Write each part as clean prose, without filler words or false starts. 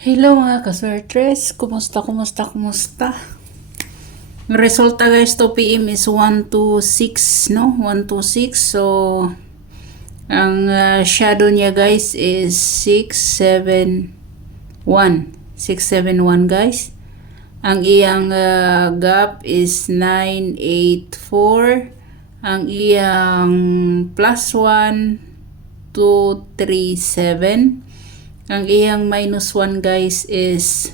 Hello mga kaswertres, kumusta? Ang resulta guys, 2 PM is 126, no? 126, so ang shadow niya guys is 671. 671 guys. Ang iyang gap is 984. Ang iyang plus 1, 237. Ang iyang minus 1 guys is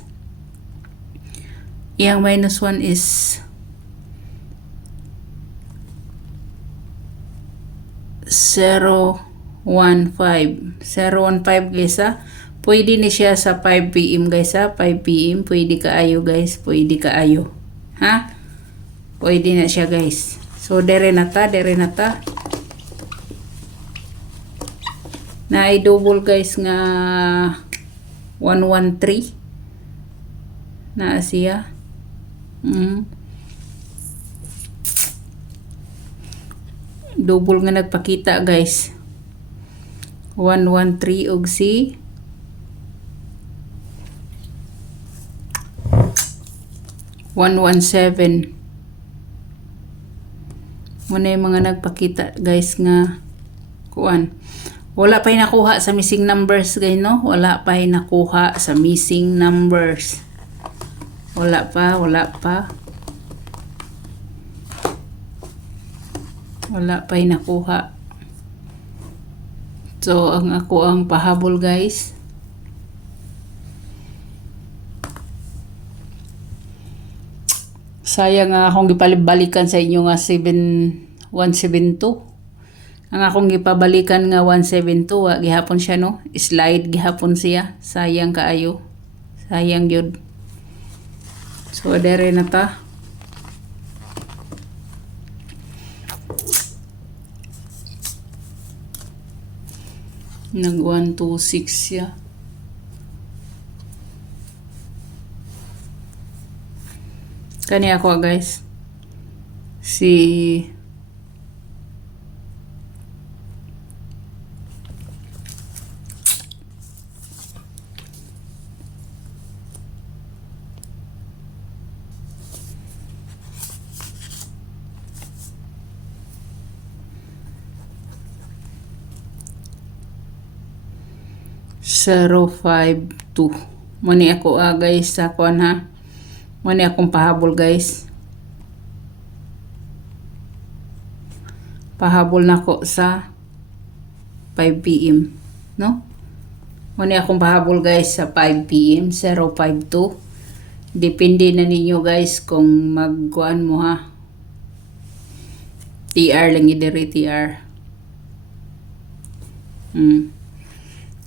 015. 015 guys ha. Pwede ni siya sa 5 PM guys ha. 5 PM pwede kaayo guys. Pwede kaayo. Ha? Pwede na siya guys. So dere na ta. Na i-double guys nga 113 na siya. Double nga nagpakita guys. 113 og si 117. Muna yung mga nagpakita guys nga kuan. Wala pa nakuha sa missing numbers guys, no? Wala pa nakuha sa missing numbers. Wala pa. Wala pa nakuha. So, ako ang pahabol guys. Sayang nga akong gipalibalikan sa inyo nga 172. Ang akong gipabalikan nga 172 gihapon siya, no? Slide gihapon siya. Sayang kaayo. Sayang gyud. So dere na ta. Nag 126 siya. Kani ako guys. Si 052. Muni ako guys sa kuan ha. Muni akong pahabol guys. Pahabol na ko sa 5 PM, no? Muni akong pahabol guys sa 5 PM 052. Depende na ninyo guys kung magkuan mo ha. TR lang idiri TR.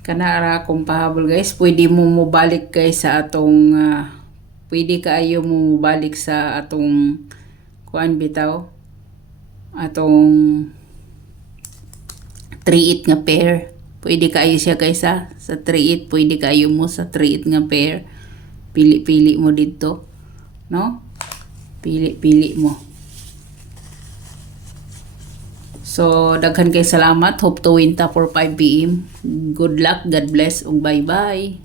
Kanara akong pahabol guys. Pwede mo mubalik guys sa atong pwede kaayo mo mubalik sa atong kuan bitaw. Atong 3-8 nga pair. Pwede kaayo siya guys ha. Sa 3-8 pwede kaayo mo sa 3-8 nga pair. Pili mo dito, no? Pili mo. So, daghan kay salamat. Hope to win ta for 5 PM. Good luck, God bless, ug bye-bye.